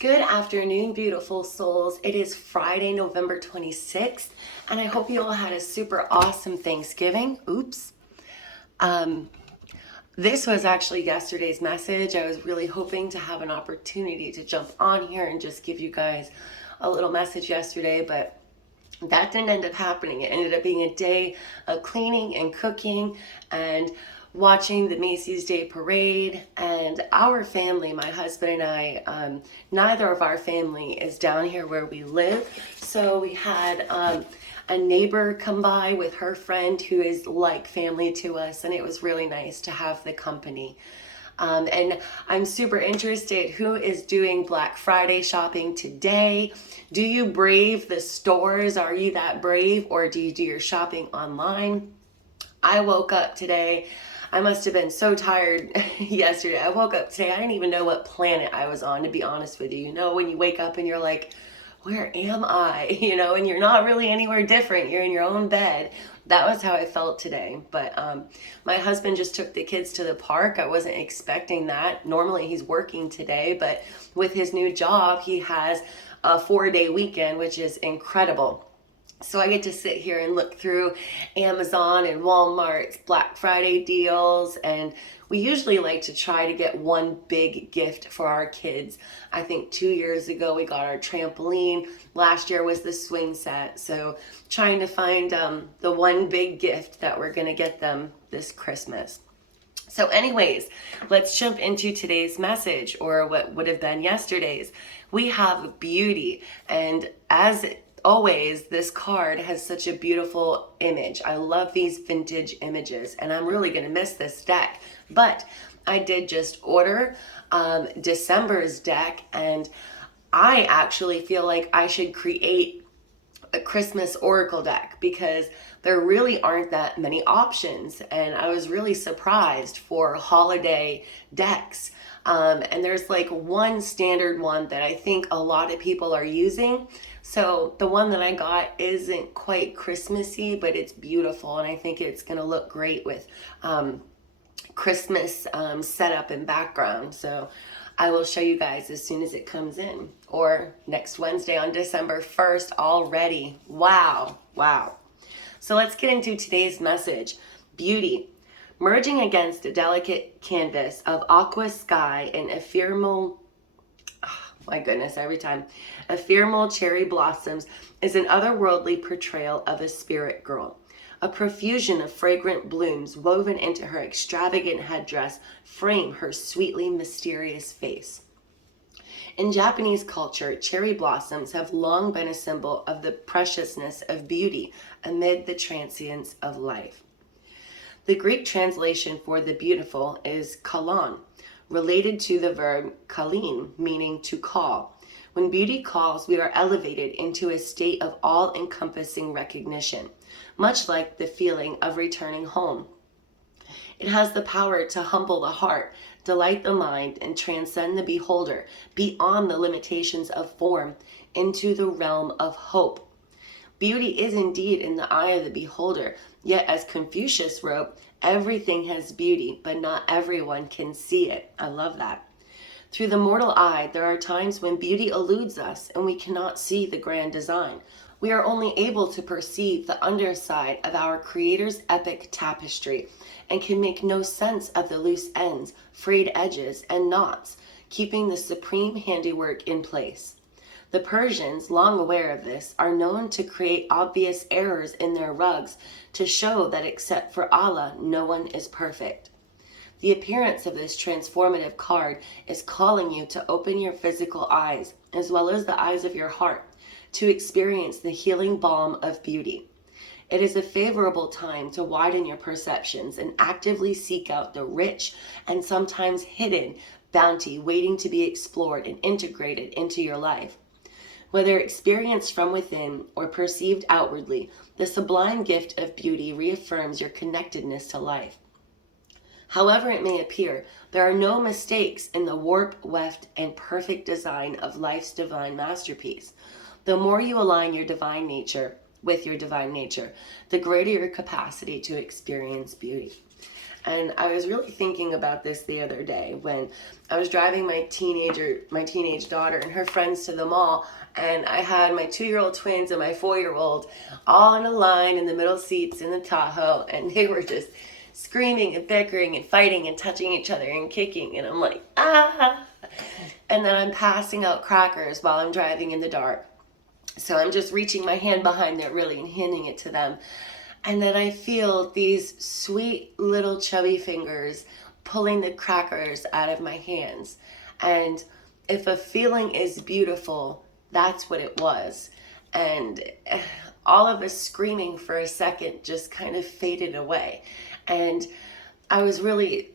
Good afternoon, beautiful souls. It is Friday, November 26th, and I hope you all had a super awesome Thanksgiving. Oops. This was actually yesterday's message. I was really hoping to have an opportunity to jump on here and just give you guys a little message yesterday, but that didn't end up happening. It ended up being a day of cleaning and cooking and watching the Macy's Day Parade. And our family, my husband and I, neither of our family is down here where we live. So we had a neighbor come by with her friend who is like family to us. And it was really nice to have the company. And I'm super interested who is doing Black Friday shopping today. Do you brave the stores? Are you that brave, or do you do your shopping online? I woke up today. I must have been so tired yesterday. I woke up today. I didn't even know what planet I was on, to be honest with you. You know, when you wake up and you're like, where am I? You know, and you're not really anywhere different. You're in your own bed. That was how I felt today. But my husband just took the kids to the park. I wasn't expecting that. Normally he's working today, but with his new job, he has a 4-day weekend, which is incredible. So I get to sit here and look through Amazon and Walmart's Black Friday deals, and we usually like to try to get one big gift for our kids. I think 2 years ago we got our trampoline. Last year was the swing set. So trying to find the one big gift that we're going to get them this Christmas. So anyways, let's jump into today's message, or what would have been yesterday's. We have beauty, and as always, this card has such a beautiful image. I love these vintage images, and I'm really going to miss this deck. But I did just order December's deck, and I actually feel like I should create a Christmas Oracle deck because there really aren't that many options, and I was really surprised for holiday decks. And there's like one standard one that I think a lot of people are using. So the one that I got isn't quite Christmassy, but it's beautiful, and I think it's going to look great with Christmas setup and background. So I will show you guys as soon as it comes in, or next Wednesday on December 1st already. Wow. So let's get into today's message. Beauty. Merging against a delicate canvas of aqua sky and ephemeral, my goodness, every time, ephemeral cherry blossoms is an otherworldly portrayal of a spirit girl. A profusion of fragrant blooms woven into her extravagant headdress frame her sweetly mysterious face. In Japanese culture, cherry blossoms have long been a symbol of the preciousness of beauty amid the transience of life. The Greek translation for the beautiful is kalon, related to the verb kalin, meaning to call. When beauty calls, we are elevated into a state of all-encompassing recognition, much like the feeling of returning home. It has the power to humble the heart, delight the mind, and transcend the beholder beyond the limitations of form into the realm of hope. Beauty is indeed in the eye of the beholder, yet as Confucius wrote, everything has beauty, but not everyone can see it. I love that. Through the mortal eye, there are times when beauty eludes us and we cannot see the grand design. We are only able to perceive the underside of our Creator's epic tapestry and can make no sense of the loose ends, frayed edges, and knots, keeping the supreme handiwork in place. The Persians, long aware of this, are known to create obvious errors in their rugs to show that except for Allah, no one is perfect. The appearance of this transformative card is calling you to open your physical eyes, as well as the eyes of your heart, to experience the healing balm of beauty. It is a favorable time to widen your perceptions and actively seek out the rich and sometimes hidden bounty waiting to be explored and integrated into your life. Whether experienced from within or perceived outwardly, the sublime gift of beauty reaffirms your connectedness to life. However it may appear, there are no mistakes in the warp, weft, and perfect design of life's divine masterpiece. The more you align your divine nature with your divine nature, the greater your capacity to experience beauty. And I was really thinking about this the other day when I was driving my teenage daughter and her friends to the mall, and I had my 2-year-old twins and my 4-year-old all in a line in the middle seats in the Tahoe, and they were just screaming and bickering and fighting and touching each other and kicking, and I'm like, ah. And then I'm passing out crackers while I'm driving in the dark. So I'm just reaching my hand behind there really and handing it to them. And then I feel these sweet little chubby fingers pulling the crackers out of my hands. And if a feeling is beautiful, that's what it was. And all of us screaming for a second just kind of faded away. And I was really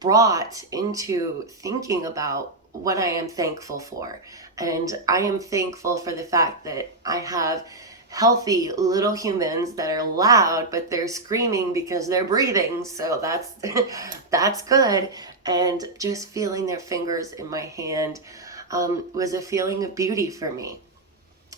brought into thinking about what I am thankful for. And I am thankful for the fact that I have healthy little humans that are loud, but they're screaming because they're breathing. So that's that's good. And just feeling their fingers in my hand was a feeling of beauty for me.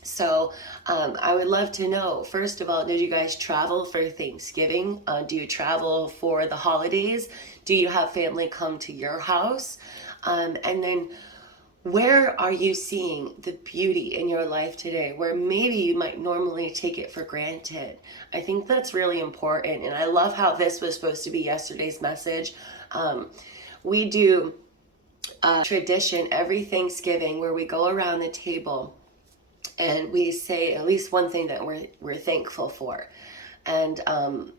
So I would love to know, first of all, did you guys travel for Thanksgiving? Do you travel for the holidays? Do you have family come to your house? And then where are you seeing the beauty in your life today where maybe you might normally take it for granted? I think that's really important. And I love how this was supposed to be yesterday's message. We do a tradition every Thanksgiving where we go around the table and we say at least one thing that we're thankful for. And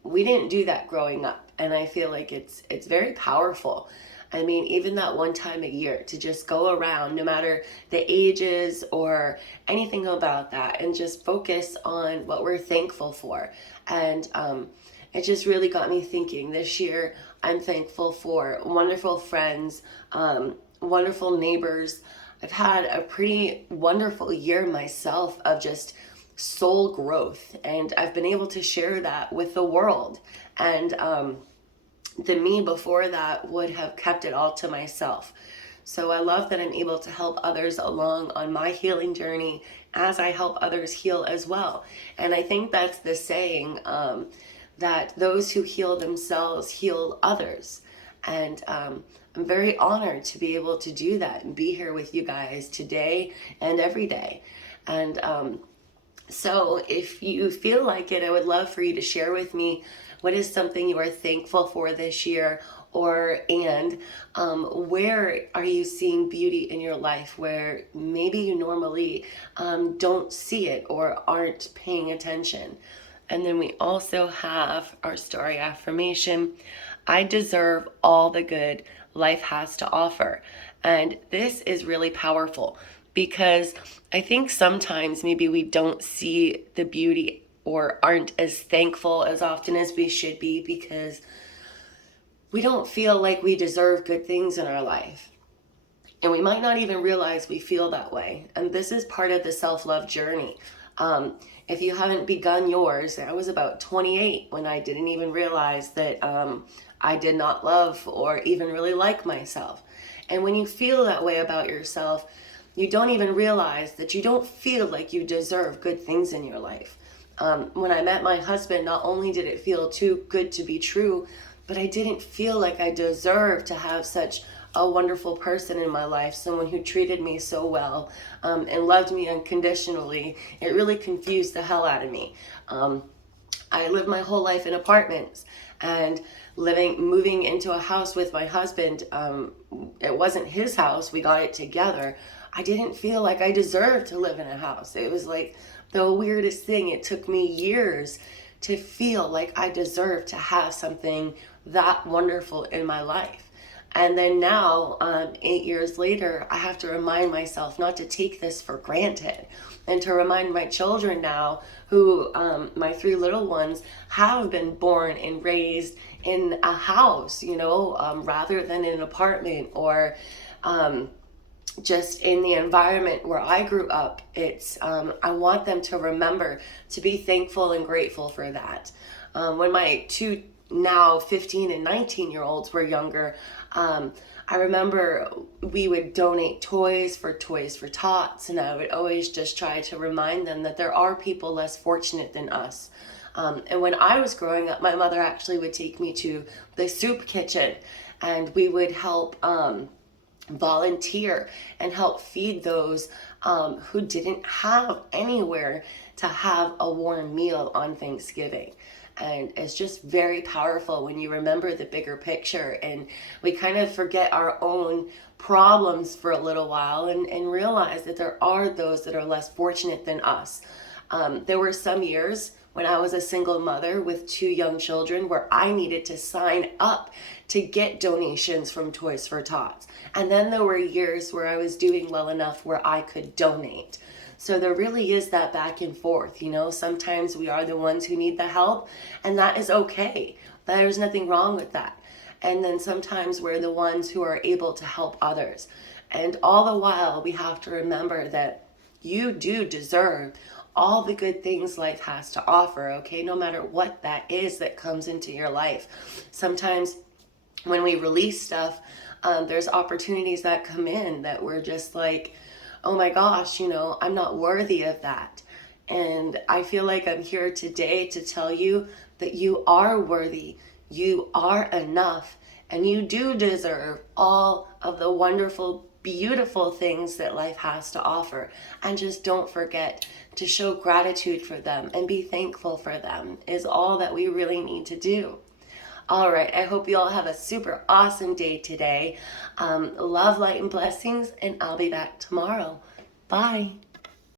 we didn't do that growing up. And I feel like it's very powerful. I mean, even that one time a year to just go around, no matter the ages or anything about that, and just focus on what we're thankful for. And it just really got me thinking. This year, I'm thankful for wonderful friends, wonderful neighbors. I've had a pretty wonderful year myself of just soul growth, and I've been able to share that with the world. And the me before that would have kept it all to myself. So I love that I'm able to help others along on my healing journey as I help others heal as well. And I think that's the saying, that those who heal themselves heal others. And I'm very honored to be able to do that and be here with you guys today and every day. And so if you feel like it, I would love for you to share with me what is something you are thankful for this year, where are you seeing beauty in your life where maybe you normally don't see it or aren't paying attention. And then we also have our Starry affirmation. I deserve all the good life has to offer. And this is really powerful because I think sometimes maybe we don't see the beauty or aren't as thankful as often as we should be because we don't feel like we deserve good things in our life. And we might not even realize we feel that way. And this is part of the self-love journey. If you haven't begun yours, I was about 28 when I didn't even realize that I did not love or even really like myself. And when you feel that way about yourself, you don't even realize that you don't feel like you deserve good things in your life. When I met my husband, not only did it feel too good to be true, but I didn't feel like I deserved to have such a wonderful person in my life, someone who treated me so well and loved me unconditionally. It really confused the hell out of me. I lived my whole life in apartments and moving into a house with my husband. It wasn't his house. We got it together. I didn't feel like I deserved to live in a house. It was like the weirdest thing. It took me years to feel like I deserved to have something that wonderful in my life. And then now, 8 years later, I have to remind myself not to take this for granted and to remind my children now who, my 3 little ones, have been born and raised in a house, rather than in an apartment or just in the environment where I grew up. I want them to remember to be thankful and grateful for that. When my 2 now 15 and 19-year-olds were younger, I remember we would donate toys for Tots, and I would always just try to remind them that there are people less fortunate than us. And when I was growing up, my mother actually would take me to the soup kitchen, and we would help volunteer and help feed those who didn't have anywhere to have a warm meal on Thanksgiving. And it's just very powerful when you remember the bigger picture, and we kind of forget our own problems for a little while and realize that there are those that are less fortunate than us. There were some years when I was a single mother with 2 young children where I needed to sign up to get donations from Toys for Tots. And then there were years where I was doing well enough where I could donate. So there really is that back and forth, you know. Sometimes we are the ones who need the help, and that is okay. There's nothing wrong with that. And then sometimes we're the ones who are able to help others. And all the while, we have to remember that you do deserve all the good things life has to offer, okay? No matter what that is that comes into your life. Sometimes when we release stuff, there's opportunities that come in that we're just like, oh my gosh, you know, I'm not worthy of that. And I feel like I'm here today to tell you that you are worthy, you are enough, and you do deserve all of the wonderful, beautiful things that life has to offer. And just don't forget to show gratitude for them and be thankful for them is all that we really need to do. All right, I hope you all have a super awesome day today. Love, light, and blessings, and I'll be back tomorrow. Bye.